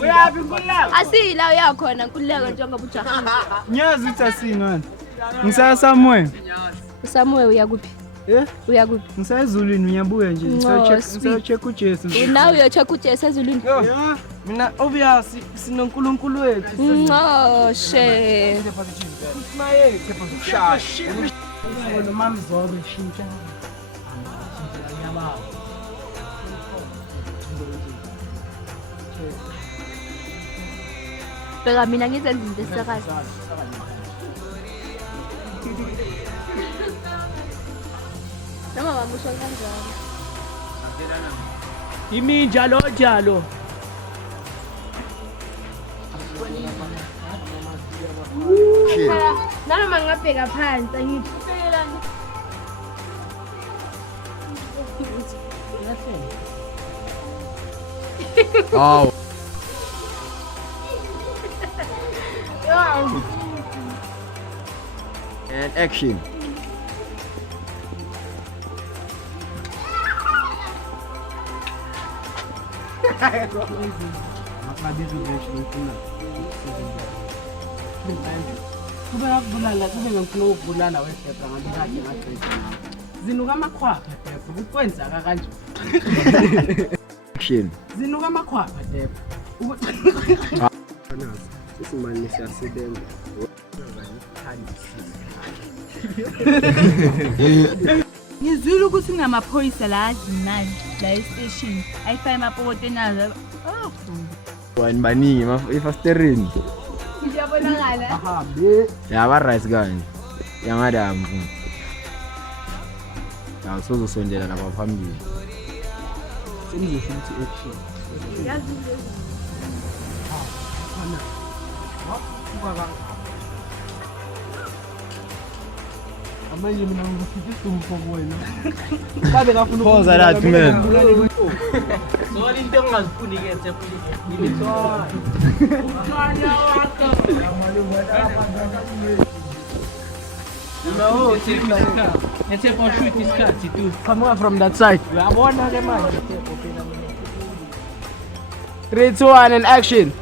Uyaphi Nkululeko? Asila uyakhona Nkululeko njengoba ujaha. Ngiyazi ukuthi asingani. Ngisaya somewhere. Samuel uyakuphi? Uyakuphi? Ngisaya ezulwini uyabuya nje. Ngisaya check uJesu. Now uyocheck uJesu ezulwini. Yeah. Mina obvious sinoNkulunkulu wethu. Ngoshe. Simaye shashi. Lo mama zobe shintsha. Yababa. Beka mina ngizenza izinto esisakazi. Noma bamusho kanjalo. Imi njalo. Nanoma ngabheka phansi angiphuthela. Oh. And action. Kube ngifuna ukubulala weDebra ngakade ngaqedza nawe. Zinuka amakhwapha Debra ukwenzaka kanje. Action. Zinuka amakhwapha Debra. Sisimanje siyasebenza. Ngizwile ukuthi kunamaphoyisa la azinani la estation ayifaye emapokoteni nazo. Wani baningi efasterini. Ngiyabonakala. Ahambe. Yaba right kanje. Yamadam. Ya sozosondela lapha phambili. Senizosho ukuthi action. Yazi Amanye mina ngifike isumfoko wena. Kabe ngafuna Pause that man. So into engazifuni ke Debra. Ngilitswa. Ukhanya wakho. No, it's for shoot isikhathi too. Come from that side. Uyabona ke manje. 3 2 1 and action.